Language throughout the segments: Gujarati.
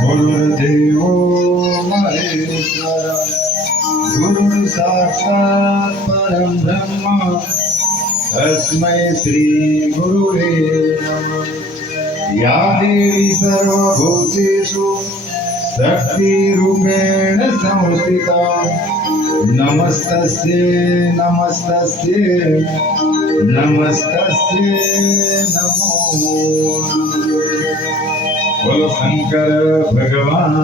गुरुदेवो महेश्वरा गुरु साक्षात् परं ब्रह्म तस्मै श्री श्रीगुरुवे या देवी सर्वभूतेषु शक्तिरूपेण संस्थिता। नमस्तस्ये नमस्तस्ये नमस्तस्ये नमो। બોલો શંકર ભગવાન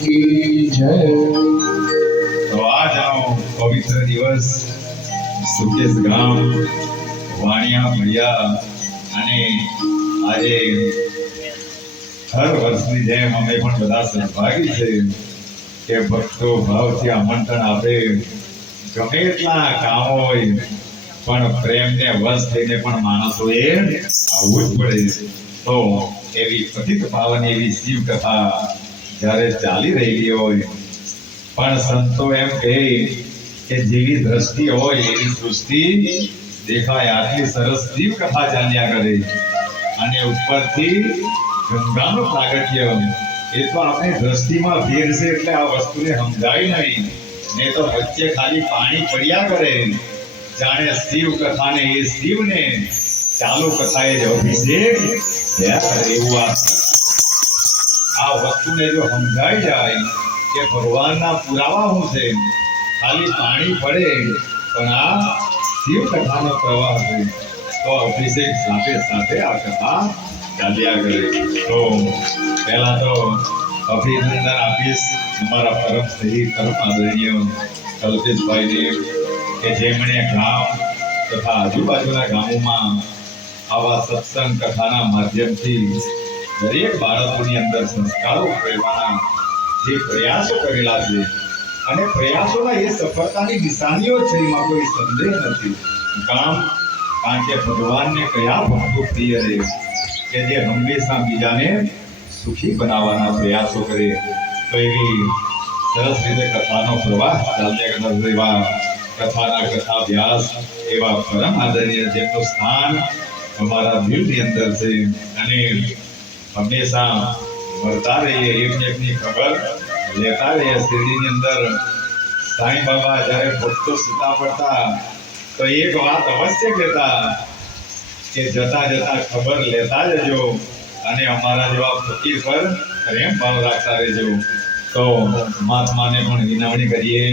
કી જય. તો આજનો પવિત્ર દિવસ સુકેશ ગામ, વાણિયા મળ્યા અને આજે હર વર્ષની જેમ અમે પણ બધા સહભાગી છે કે ભક્તો ભાવથી આમંત્રણ આપે. ગમે એટલા કામો હોય, પણ પ્રેમને વશ થઈને પણ માણસોએ આવવું જ પડે. તો એવી પતિત પાવન એવી શિવ કથા જ્યારે ચાલી રહેલી હોય. પણ સંતો એમ કહે કે જેવી દ્રષ્ટિ હોય, એવી સૃષ્ટિ દેખાય. આટલી સરસ શિવ કથા ચાલ્યા કરે અને ઉપરથી ગંગાનું પ્રાગટ્ય. એ તો આપણી દ્રષ્ટિમાં ભીર એટલે આ વસ્તુને સમજાય નહીં. ને તો વચ્ચે ખાલી પાણી પડ્યા કરે. જાણે શિવ કથાને એ શિવને ચાલુ કથાએ જ અભિષેક એવું તો અભિષેક આપીશ અમારા પરમ સ્નેહી પરમ આદરણીય કલ્પેશભાઈને કે જેમણે ગામ તથા આજુબાજુના ગામોમાં આવા સત્સંગ કથાના માધ્યમથી દરેક બાળકોની અંદર સંસ્કારો પ્રેરવાના જે પ્રયાસો કરેલા છે અને પ્રયાસોના એ સફળતાની નિશાનીઓ છે, એમાં કોઈ સંદેહ નથી. કામ કારણ કે ભગવાનને કયા ભાગો પ્રિય છે કે જે હંમેશા બીજાને સુખી બનાવવાના પ્રયાસો કરે. તો એવી સરસ રીતે કથાનો પ્રવાહ ચાલ્યા એવા કથાના કથા વ્યાસ એવા પરમ આદરણીય જેમનું સ્થાન અમારા દિલની અંદર છે. અને હંમેશા મળતા રહીએ એકની ખબર લેતા રહીએ. શિરડીની અંદર સાંઈ બાબા જ્યારે ભક્તો સુતા પડતા, તો એક વાત અવશ્ય કહેતા કે જતા જતા ખબર લેતા જજો અને અમારા જેવા ફકીર પર પ્રેમ ભાવ રાખતા રહેજો. તો મહાત્માને પણ વિનવણી કરીએ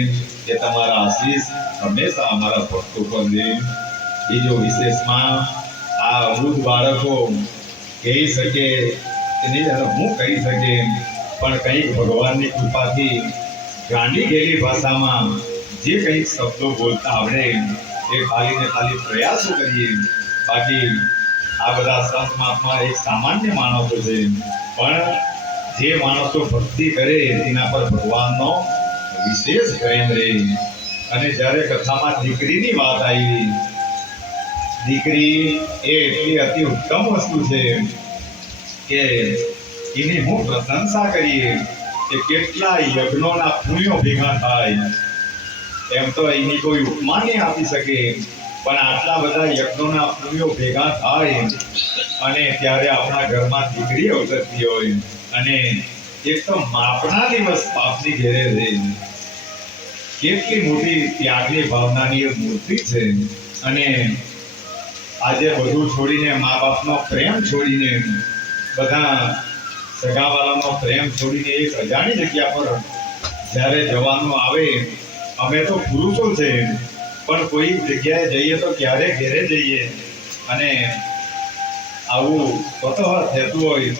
કે તમારા આશીષ હંમેશા અમારા ભક્તો પર દે. બીજો વિશેષમાં આ વૃદ્ધ બાળકો કહી શકે હવે હું કહી શકે પણ કંઈક ભગવાનની કૃપાથી ગાંડી ગયેલી ભાષામાં જે કંઈક શબ્દો બોલતા આવડે, એ ખાલી ને ખાલી પ્રયાસો કરીએ. બાકી આ બધા સંત મહાત્મા એક સામાન્ય માણસો છે. પણ જે માણસો ભક્તિ કરે તેના પર ભગવાનનો વિશેષ પ્રેમ રહે. અને જ્યારે કથામાં દીકરીની વાત આવી દીકરી એ એટલી અતિ ઉત્તમ વસ્તુ છે કે એની હું પ્રશંસા કરીએ કે કેટલા યજ્ઞોના પુણ્યો ભેગા થાય. એમ તો એની કોઈ ઉપમા નહીં આપી શકે, પણ આટલા બધા યજ્ઞોના પુણ્યો ભેગા થાય અને ત્યારે આપણા ઘરમાં દીકરી અવસરતી હોય અને એક તો માપના દિવસ પાપની ઘેરે રહે. કેટલી મોટી ત્યાગની ભાવનાની મૂર્તિ છે અને આજે બધું છોડીને મા બાપનો પ્રેમ છોડીને, બધા સગાવાલાનો પ્રેમ છોડીને એક અજાણી જગ્યા પર જ્યારે જવાનું આવે, અમે તો પુરુષો છે, પણ કોઈ જગ્યાએ જઈએ તો ક્યારે ઘેરે જઈએ અને આવું સ્વતઃ થતું હોય